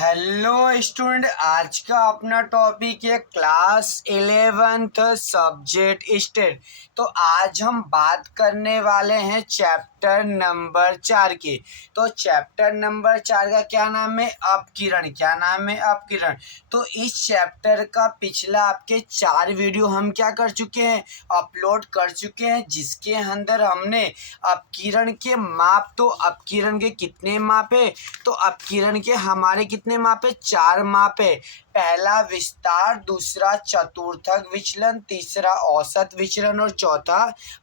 Hello student, आज का अपना टॉपिक है क्लास 11th सब्जेक्ट स्टेट। तो आज हम बात करने वाले हैं चैप्टर नंबर 4 की। तो चैप्टर नंबर 4 का क्या नाम है? अपकिरण। क्या नाम है? अपकिरण। तो इस चैप्टर का पिछला आपके 4 वीडियो हम क्या कर चुके हैं? अपलोड कर चुके हैं, जिसके अंदर हमने अपकिरण के माप, तो अपकिरण के कितने माप है? तो अपकिरण के हमारे कितने माप है? 4 माप है। पहला विस्तार, दूसरा चतुर्थक विचलन, तीसरा औसत विचलन और चौथा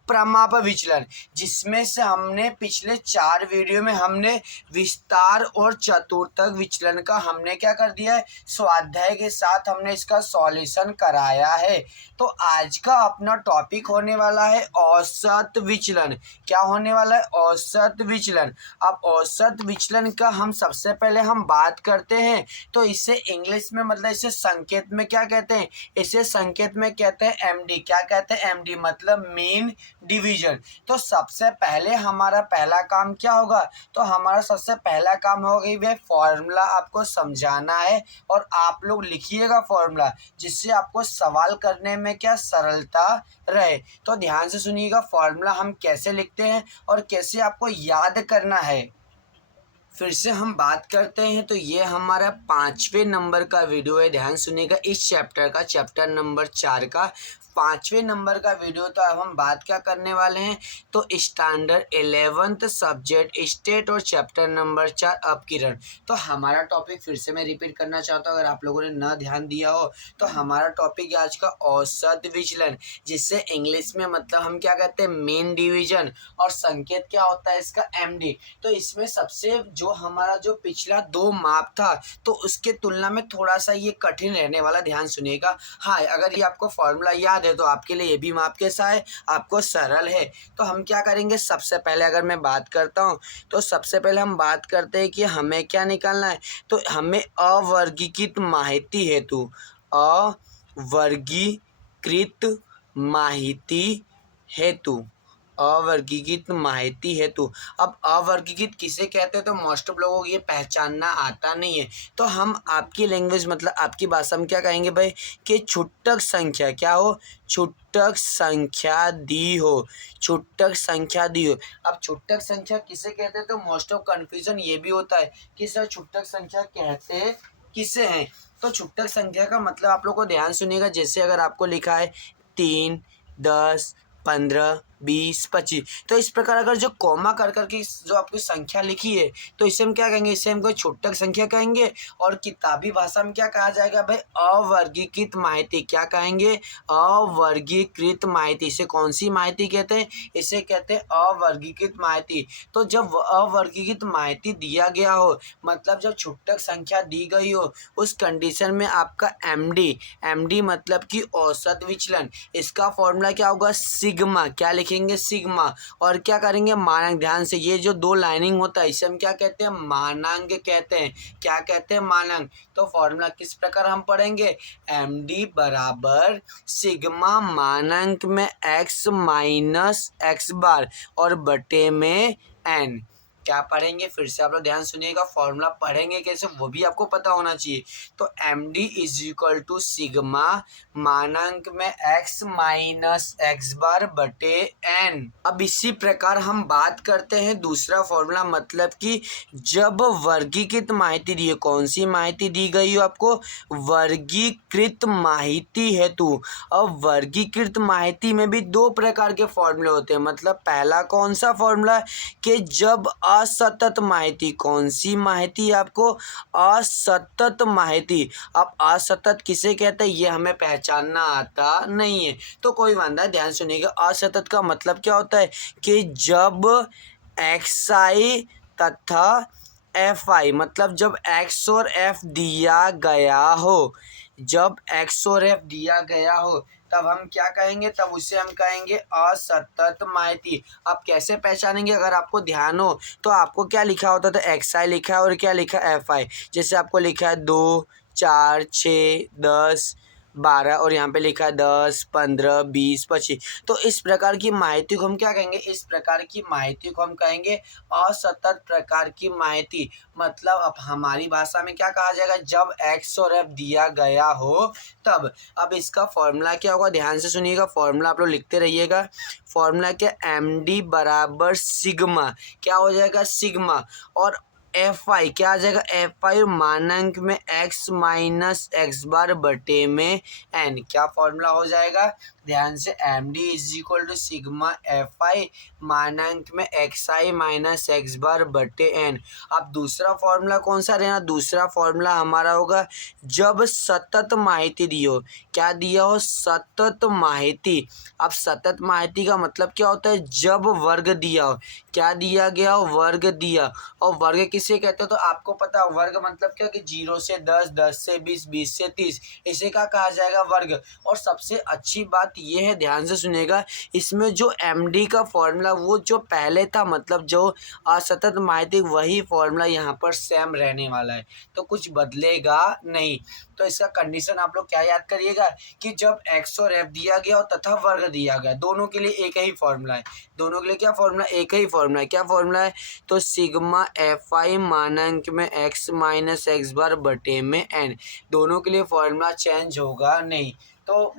प्रमाप विचलन। जिसमें से हमने पिछले 4 वीडियो में हमने विस्तार और चतुर्थक विचलन का हमने क्या कर दिया है? स्वाध्याय के साथ हमने इसका सॉल्यूशन कराया है। तो आज का अपना टॉपिक होने वाला है औसत विचलन। क्या होने वाला है? औसत विचलन। अब औसत विचलन का हम सबसे पहले हम बात करते हैं, तो इसे इंग्लिश में मतलब इसे संकेत में क्या कहते हैं? इसे संकेत में कहते हैं एमडी। क्या कहते हैं? एमडी मतलब मीन डिवीजन। तो सबसे पहले हमारा पहला काम क्या होगा? तो हमारा सबसे पहला काम होगा वह फॉर्मूला आपको समझाना है और आप लोग लिखिएगा फॉर्मूला, जिससे आपको सवाल करने में क्या सरलता रहे। तो ध्यान से सुनिएगा फॉर्मूला हम कैसे लिखते हैं और कैसे आपको याद करना है। फिर से हम बात करते हैं, तो ये हमारा 5वें नंबर का वीडियो है। ध्यान सुनिएगा इस चैप्टर का, चैप्टर नंबर 4 का 5वें नंबर का वीडियो। तो अब हम बात क्या करने वाले हैं? तो स्टैंडर्ड 11th सब्जेक्ट स्टेट और चैप्टर नंबर 4 अपकिरण। तो हमारा टॉपिक फिर से मैं रिपीट करना चाहता हूँ, अगर आप लोगों ने न ध्यान दिया हो तो हमारा टॉपिक आज का औसत विचलन, जिससे इंग्लिश में मतलब हम क्या कहते हैं? Mean division. और संकेत क्या होता है इसका? एमडी। तो इसमें सबसे जो हमारा जो पिछला 2 माप था, तो उसके तुलना में थोड़ा सा ये कठिन रहने वाला। ध्यान सुनिएगा। हाँ, अगर ये आपको फॉर्मूला याद है तो आपके लिए ये भी माप कैसा है? आपको सरल है। तो हम क्या करेंगे? सबसे पहले अगर मैं बात करता हूँ, तो सबसे पहले हम बात करते हैं कि हमें क्या निकालना है। तो हमें अवर्गीकृत माहिती हेतु, अवर्गीकृत माहिती हेतु, अवर्गीकृत माहिती हेतु। अब अवर्गीकृत किसे कहते हैं? तो मोस्ट ऑफ लोगों को ये पहचानना आता नहीं है। तो हम आपकी लैंग्वेज मतलब आपकी भाषा में क्या कहेंगे भाई? कि छूटक संख्या क्या हो? छूटक संख्या दी हो। छूटक संख्या दी हो। अब छूटक संख्या किसे कहते हैं? तो मोस्ट ऑफ कन्फ्यूजन ये भी होता है कि सर छूटक संख्या कहते किसे हैं? तो छूटक संख्या का मतलब आप लोग को ध्यान सुनिएगा। जैसे अगर आपको लिखा है 3, 10, 15, 20, 25, तो इस प्रकार अगर जो कॉमा कर करके जो आपकी संख्या लिखी है, तो इसे हम क्या कहेंगे? इसे हम कोई छूटक संख्या कहेंगे। और किताबी भाषा में क्या कहा जाएगा भाई? अवर्गीकृत माहिती। क्या कहेंगे? अवर्गीकृत माहिती। इसे कौन सी माहिती कहते हैं? इसे कहते हैं अवर्गीकृत माहिती। तो जब अवर्गीकृत माहिती दिया गया हो, मतलब जब छूटक संख्या दी गई हो, उस कंडीशन में आपका एमडी मतलब कि औसत विचलन, इसका फॉर्मूला क्या होगा? सिग्मा। क्या लिखेंगे? सिग्मा। और क्या करेंगे? मानांक। ध्यान से, ये जो 2 लाइनिंग होता है इसे हम क्या कहते हैं? मानांक कहते हैं। क्या कहते हैं? मानांक। तो फॉर्मूला किस प्रकार हम पढ़ेंगे? एमडी बराबर सिग्मा मानांक में एक्स माइनस एक्स बार और बटे में एन। क्या पढ़ेंगे? फिर से आप लोग ध्यान सुनिएगा, फॉर्मूला पढ़ेंगे कैसे वो भी आपको पता होना चाहिए। तो MD is equal to sigma मानांक में एक्स माइनस एक्स बार बटे एन। अब इसी प्रकार हम बात करते हैं दूसरा फॉर्मूला, मतलब कि जब वर्गीकृत माहिती दी है, कौन सी माहिती दी गई हो आपको? वर्गीकृत माहिती हेतु। अब वर्गीकृत माहिती में भी 2 प्रकार के फॉर्मूले होते हैं। मतलब पहला कौन सा फॉर्मूला? कि जब असतत माहिती, कौन सी माहिती आपको? असतत माहिती। अब असतत किसे कहते हैं ये हमें पहचानना आता नहीं है, तो कोई बात नहीं, ध्यान सुनिएगा। असतत का मतलब क्या होता है? कि जब xi तथा fi, मतलब जब x और f दिया गया हो, जब x और f दिया गया हो, तब हम क्या कहेंगे? तब उसे हम कहेंगे असतत माहिती। आप कैसे पहचानेंगे? अगर आपको ध्यान हो तो आपको क्या लिखा होता था? xi लिखा है और क्या लिखा है? fi। जैसे आपको लिखा है 2, 4, 6, 10, 12 और यहाँ पे लिखा है 10, 15, 20, 25। तो इस प्रकार की माहिती को हम क्या कहेंगे, इस प्रकार की माहिती को हम कहेंगे असतत प्रकार की माहिती। मतलब अब हमारी भाषा में क्या कहा जाएगा, जब एक्स और एफ दिया गया हो तब। अब इसका फॉर्मूला क्या होगा, ध्यान से सुनिएगा, फॉर्मूला आप लोग लिखते रहिएगा। फॉर्मूला क्या, एम डी बराबर सिग्मा, क्या हो जाएगा सिग्मा, और एफ आई क्या आ जाएगा, एफ आई मानांक में एक्स माइनस एक्स बार बटे में एन। क्या फॉर्मूला हो जाएगा, ध्यान से, M D is equal to sigma F I मानांक में X I minus X bar बटे एन। अब दूसरा फॉर्मूला कौन सा रहना, दूसरा फॉर्मूला हमारा होगा जब सतत माहिती दी हो। क्या दिया हो, सतत माहिती। अब सतत माहिती का मतलब क्या होता है, जब वर्ग दिया हो, क्या दिया गया हो, वर्ग दिया। और वर्ग किसे कहते हो, तो आपको पता है वर्ग मतलब क्या कि 0 से 10, 10 से 20, 20 से 30, इसे क्या कहा जाएगा, वर्ग। और सबसे अच्छी बात ये है, ध्यान से सुनिएगा, इसमें जो एमडी का फॉर्मूला वो जो पहले था, मतलब जो असतत माहिती, वही फॉर्मूला यहाँ पर सेम रहने वाला है, तो कुछ बदलेगा नहीं। तो इसका कंडीशन आप लोग क्या याद करिएगा कि जब एक्स और एफ दिया गया और तथा वर्ग दिया गया, दोनों के लिए एक ही फॉर्मूला है, दोनों के लिए क्या फॉर्मूला, एक ही फॉर्मूला है। क्या फॉर्मूला है, तो सिग्मा एफ आई मानांक में एक्स माइनस एक्स बार बटे में एन, दोनों के लिए फॉर्मूला चेंज होगा नहीं। तो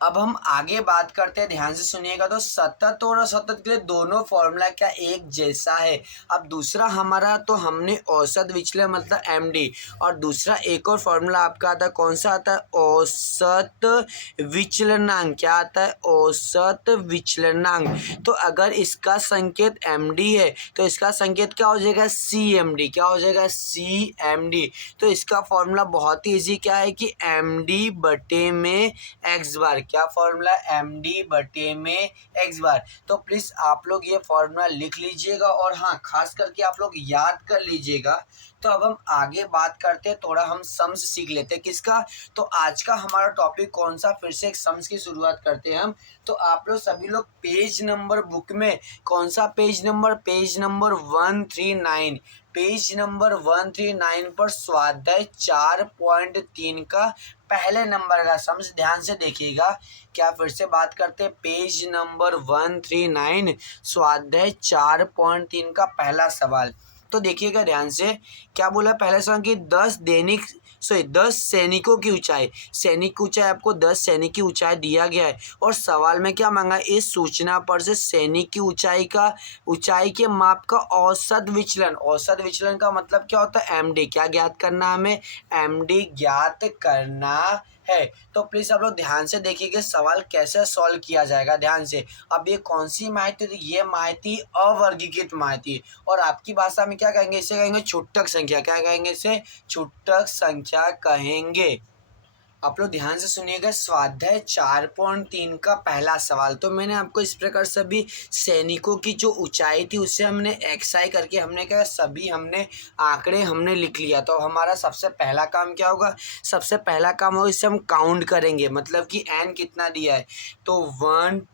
अब हम आगे बात करते हैं, ध्यान से सुनिएगा। तो सतत और असतत के लिए दोनों फॉर्मूला क्या एक जैसा है। अब दूसरा हमारा, तो हमने औसत विचलन मतलब एमडी, और दूसरा एक और फॉर्मूला आपका आता है, कौन सा आता है, औसत विचलनांक। क्या आता है, औसत विचलनांक। तो अगर इसका संकेत एमडी है तो इसका संकेत क्या हो जाएगा, सी एम डी। क्या हो जाएगा, सी एम डी। तो इसका फॉर्मूला बहुत ही ईजी क्या है कि एम डी बटे में एक्स बार। क्या फॉर्मूला, एम डी बटे में एक्स बार। तो प्लीज आप लोग ये फॉर्मूला लिख लीजिएगा, और हाँ, खास करके आप लोग याद कर लीजिएगा। तो अब हम आगे बात करते हैं, थोड़ा हम सम्स सीख लेते हैं। किसका, तो आज का हमारा टॉपिक कौन सा, फिर से एक सम्स की शुरुआत करते हैं हम। तो आप लोग सभी लोग पेज नंबर बुक में, कौन सा page number, page number 139, page number 139 पर स्वाध्याय 4.3 का पहले नंबर का सम्स ध्यान से देखिएगा। क्या, फिर से बात करते हैं, पेज नंबर 139 स्वाध्याय 4.3 का पहला सवाल। तो देखिएगा ध्यान से, क्या बोला पहले सवाल कि 10 सैनिकों की ऊंचाई, सैनिक की ऊंचाई, आपको 10 सैनिक की ऊंचाई दिया गया है, और सवाल में क्या मांगा, इस सूचना पर से सैनिक की ऊंचाई के माप का औसत विचलन। औसत विचलन का मतलब क्या होता है, एमडी। क्या ज्ञात करना, हमें एमडी ज्ञात करना है। तो प्लीज आप लोग ध्यान से देखिए कि सवाल कैसे सॉल्व किया जाएगा, ध्यान से। अब ये कौन सी माहिती, तो ये माहिती अवर्गीकृत माहिती, और आपकी भाषा में क्या कहेंगे, इसे कहेंगे छूटक संख्या। क्या कहेंगे, इसे छूटक संख्या कहेंगे। आप लोग ध्यान से सुनिएगा, स्वाध्याय 4.3 का पहला सवाल। तो मैंने आपको इस प्रकार सभी सैनिकों की जो ऊंचाई थी उससे हमने एक्सआई करके हमने क्या, सभी हमने आंकड़े हमने लिख लिया। तो हमारा सबसे पहला काम क्या होगा, सबसे पहला काम होगा, इसे हम काउंट करेंगे, मतलब कि एन कितना दिया है। तो 1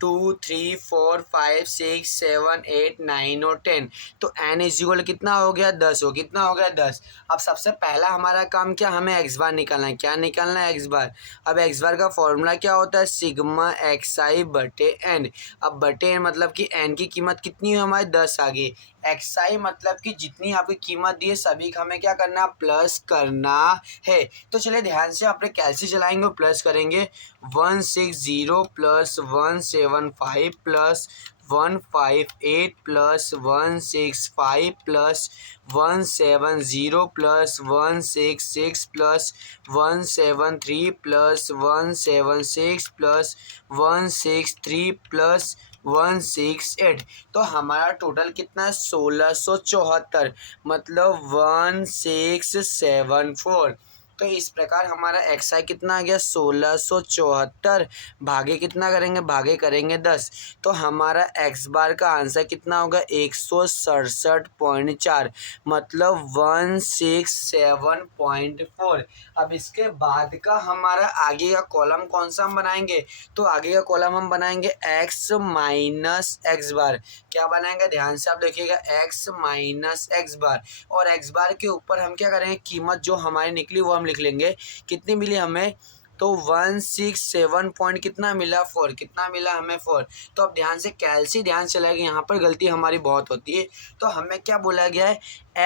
2 3 4 5 6 7 8 9 और 10। तो एन इज इक्वल कितना हो गया, 10 हो, कितना हो गया, 10। अब सबसे पहला हमारा काम क्या, हमें एक्स बार निकालना है। क्या निकालना है, एक्स बार। अब एक्स बार का फॉर्मूला क्या होता है, सिग्मा एक्स आई बटे एन। अब बटे एन मतलब कि एन की कीमत कितनी है हमारे, 10 आ गई। एक्स आई मतलब कि जितनी आपकी कीमत दी है सभी का हमें क्या करना, प्लस करना है। तो चलिए ध्यान से अपने कैलसी चलाएंगे, प्लस करेंगे। 160 plus 175 plus 158 plus 165 plus 170 plus 166 plus 173 plus 176 plus 163 plus 168। तो हमारा टोटल कितना है, 1674, मतलब 1674। तो इस प्रकार हमारा एक्स आई कितना आ गया, 1674, भागे कितना करेंगे, भागे करेंगे 10। तो हमारा एक्स बार का आंसर कितना होगा, 167.4, मतलब 167.4। अब इसके बाद का हमारा आगे का कॉलम कौन सा हम बनाएंगे, तो आगे का कॉलम हम बनाएंगे एक्स माइनस एक्स बार। क्या बनाएंगे, ध्यान से आप देखिएगा, एक्स माइनस एक्स बार। और एक्स बार के ऊपर हम क्या करेंगे, कीमत जो हमारी निकली वो हम हम लिख लेंगे कितनी मिली हमें, तो 167 पॉइंट कितना मिला 4, कितना मिला हमें 4। तो अब ध्यान से कैलसी ध्यान चलाएगा, यहाँ पर गलती हमारी बहुत होती है। तो हमें क्या बोला गया है,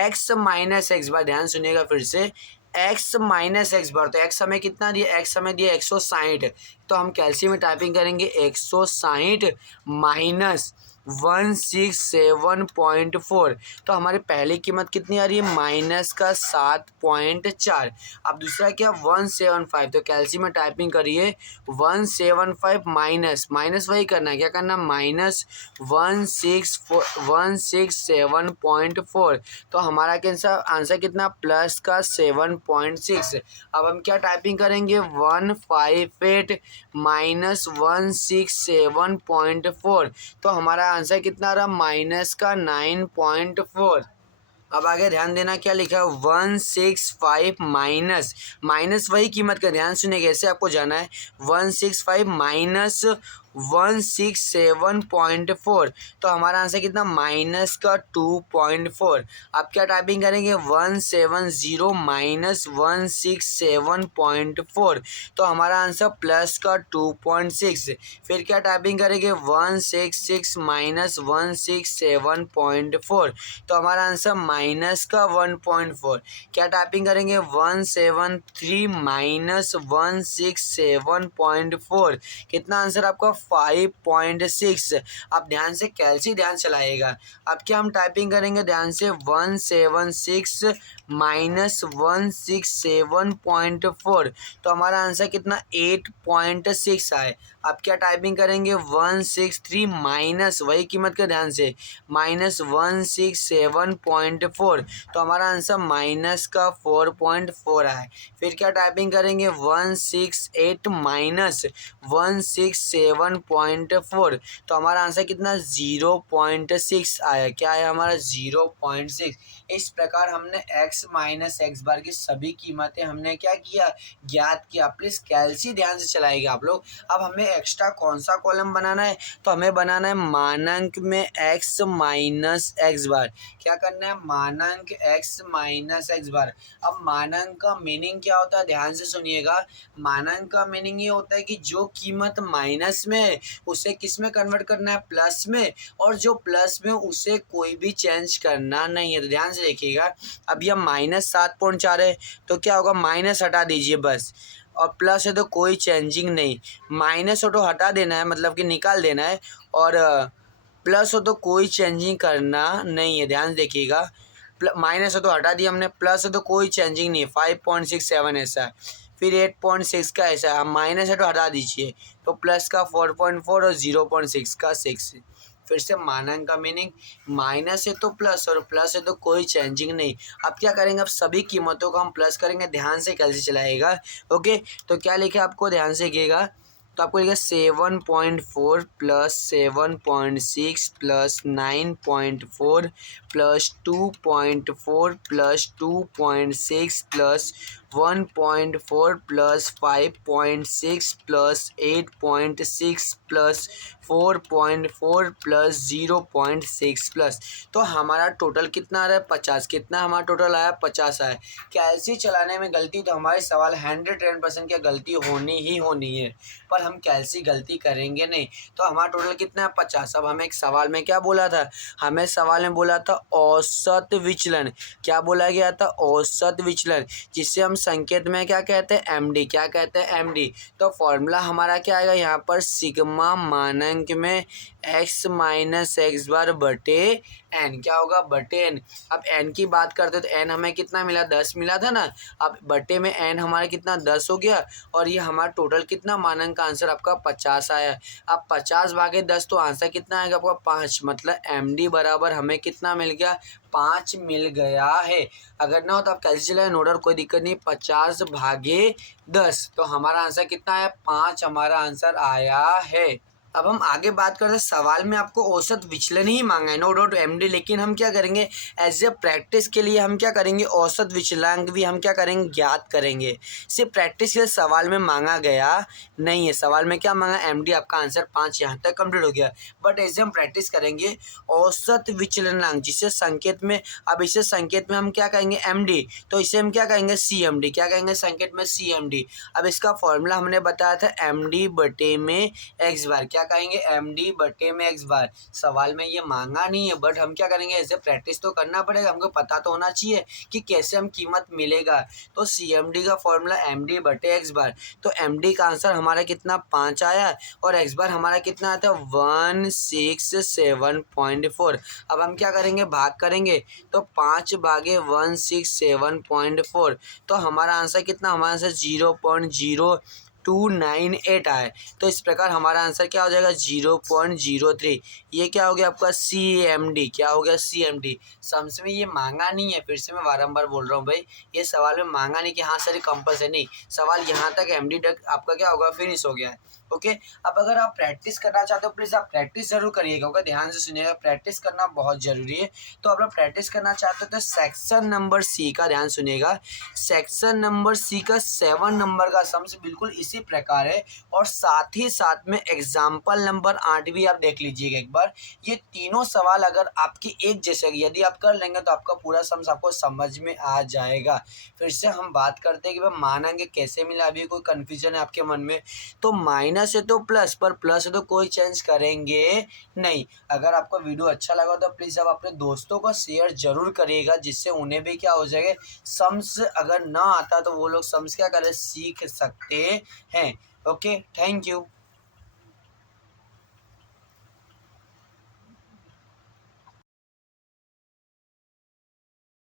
x माइनस एक्स बार, ध्यान सुनिएगा फिर से, x माइनस एक्स बार। तो x हमें कितना दिया, x हमें दिया 160। तो हम कैलसी में टाइपिंग करेंगे 160 माइनस 167.4। तो हमारी पहली कीमत कितनी आ रही है, माइनस का 7.4। अब दूसरा क्या 175, तो कैलसी में टाइपिंग करिए 175 माइनस, माइनस वही करना है, क्या करना, माइनस 167.4। तो हमारा आंसर कितना, प्लस का 7.6। अब हम क्या टाइपिंग करेंगे 158 माइनस 167.4। तो हमारा आंसर कितना रहा, माइनस का 9.4। अब आगे ध्यान देना क्या लिखा है 165 माइनस, माइनस वही कीमत का, ध्यान सुनिए कैसे आपको जाना है, 165 माइनस 167.4। तो हमारा आंसर कितना, माइनस का 2.4। अब क्या टाइपिंग करेंगे 170 माइनस 167.4। तो हमारा आंसर प्लस का 2.6। फिर क्या टाइपिंग करेंगे 166 माइनस 167.4। तो हमारा आंसर माइनस का 1.4। क्या टाइपिंग करेंगे 173 माइनस 167.4। कितना आंसर आपका 5.6। अब ध्यान से कैलसी ध्यान चलाइएगा। अब क्या हम टाइपिंग करेंगे ध्यान से 176 माइनस 167.4। तो हमारा आंसर कितना 8.6 आए। अब क्या टाइपिंग करेंगे 163 माइनस वही कीमत का, ध्यान से, माइनस 167.4। तो हमारा आंसर माइनस का 4.4 आए। फिर क्या टाइपिंग करेंगे 168 माइनस 167.4। तो हमारा आंसर कितना 0.6 आया। क्या आया हमारा 0.6। इस प्रकार हमने x माइनस एक्स बार की सभी कीमतें हमने क्या किया, ज्ञात किया। प्लीज कैलसी ध्यान से चलाएगा आप लोग। अब हमें एक्स्ट्रा कौन सा कॉलम बनाना है, तो हमें बनाना है मानांक में x माइनस एक्स बार। क्या करना है, मानांक x माइनस एक्स बार। अब मानांक का मीनिंग क्या होता है, ध्यान से सुनिएगा। मानांक का मीनिंग ये होता है कि जो कीमत माइनस में है उसे किस में कन्वर्ट करना है, प्लस में, और जो प्लस में उसे कोई भी चेंज करना नहीं है। तो ध्यान से देखिएगा, अभी हम माइनस 7.4 है तो क्या होगा, माइनस हटा दीजिए बस, और प्लस है तो कोई चेंजिंग नहीं। माइनस हो तो हटा देना है, मतलब कि निकाल देना है, और प्लस हो तो कोई चेंजिंग करना नहीं है। ध्यान देखिएगा, माइनस हो तो हटा दिया हमने, प्लस है तो कोई चेंजिंग नहीं है। 5.67 ऐसा है, फिर 8.6 का ऐसा है, हम माइनस है तो हटा दीजिए, तो प्लस का 4.4 और 0.6 का 6। फिर से मानांक का मीनिंग, माइनस है तो प्लस और प्लस है तो कोई चेंजिंग नहीं। अब क्या करेंगे, अब सभी कीमतों को हम प्लस करेंगे। ध्यान से कैसे चलाएगा, ओके। तो क्या लिखे आपको, ध्यान से देखिएगा। तो आपको लिखा 7.4 plus 7.6 plus 9.4 plus 2.4 plus 2.6 plus 1.4 plus 5.6 plus 8.6 plus 4.4 plus 0.6 plus. तो हमारा टोटल कितना आ रहा है 50। कितना हमारा टोटल आया 50 आया। कैलसी चलाने में गलती तो हमारे सवाल 110% की गलती होनी ही होनी है, पर हम कैलसी गलती करेंगे नहीं। तो हमारा टोटल कितना है 50। अब हमें एक सवाल में क्या बोला था, हमें सवाल में बोला था औसत विचलन। क्या बोला गया था, औसत विचलन, जिससे हम संकेत में क्या कहते हैं, एमडी। क्या कहते हैं, एमडी। तो फॉर्मूला हमारा क्या आएगा यहाँ पर, सिग्मा मानांक में x माइनस एक्स बार बटे n। क्या होगा, बटे n। अब n की बात करते तो n हमें कितना मिला, 10 मिला था ना। अब बटे में n हमारा कितना 10 हो गया, और ये हमारा टोटल कितना मानांक का आंसर आपका 50 आया। अब 50 भागे 10 तो आंसर कितना आएगा आपका 5। मतलब md बराबर हमें कितना मिल गया, 5 मिल गया है। अगर ना हो तो आप कैसे चलाए नोट, और कोई दिक्कत नहीं। 50 भागे 10 तो हमारा आंसर कितना है, 5 हमारा आंसर आया है। अब हम आगे बात करते हैं, सवाल में आपको औसत विचलन ही मांगा है, नो डाउट एमडी, लेकिन हम क्या करेंगे एज ए प्रैक्टिस के लिए हम क्या करेंगे औसत विचलांक भी हम क्या करेंगे ज्ञात करेंगे। सिर्फ प्रैक्टिस के लिए सवाल में मांगा गया नहीं है। सवाल में क्या मांगा एमडी, आपका आंसर 5 यहाँ तक कंप्लीट हो गया। बट ऐसे हम प्रैक्टिस करेंगे औसत विचलनांक, जिसे संकेत में, अब इसे संकेत में हम क्या कहेंगे एमडी, तो इसे हम क्या कहेंगे सीएमडी, क्या कहेंगे संकेत में सीएमडी। अब इसका फॉर्मूला हमने बताया था एमडी बटे में एक्स बार, क्या कहेंगे एमडी बटे में एक्स बार। सवाल में ये मांगा नहीं है, बट हम क्या करेंगे ऐसे प्रैक्टिस तो करना पड़ेगा, हमको पता तो होना चाहिए कि कैसे हम कीमत मिलेगा। तो सीएमडी का फॉर्मूला एमडी बटे एक्स बार, तो एमडी का आंसर हमारा कितना 5 आया और एक्स बार हमारा कितना आता है 167.4। अब हम क्या करेंगे भाग करेंगे, तो 5 भागे 167.4, तो हमारा आंसर कितना, हमारा आंसर 0.0298 आए। तो इस प्रकार हमारा आंसर क्या हो जाएगा 0.03। ये क्या हो गया आपका CMD, क्या हो गया CMD। सम्स में ये मांगा नहीं है, फिर से मैं बारंबार बोल रहा हूँ भाई, ये सवाल में मांगा नहीं कि हाँ सर कंपल्सरी नहीं, सवाल यहाँ तक MD तक आपका क्या होगा फिनिश हो गया है। ओके, अब अगर आप प्रैक्टिस करना चाहते हो प्लीज़ आप प्रैक्टिस जरूर करिएगा। ओके, ध्यान से सुनिएगा, प्रैक्टिस करना बहुत ज़रूरी है। तो अगर आप प्रैक्टिस करना चाहते हो तो सेक्शन नंबर सी का ध्यान सुनिएगा, सेक्शन नंबर सी का 7 नंबर का सम्स बिल्कुल इसी प्रकार है, और साथ ही साथ में एग्जाम्पल नंबर 8 भी आप देख लीजिएगा एक बार। ये तीनों सवाल अगर आपकी एक जैसे यदि आप कर लेंगे तो आपका पूरा सम्स आपको समझ में आ जाएगा। फिर से हम बात करते हैं कि भाई मानेंगे कैसे मिला, अभी कोई कन्फ्यूजन है आपके मन में, तो माइनस है तो प्लस, पर प्लस है तो कोई चेंज करेंगे नहीं। अगर आपको वीडियो अच्छा लगा तो प्लीज़ आप अपने दोस्तों को शेयर जरूर करिएगा, जिससे उन्हें भी क्या हो जाएगा सम्स अगर ना आता तो वो लोग सम्स क्या करें सीख सकते हैं। Okay, thank you.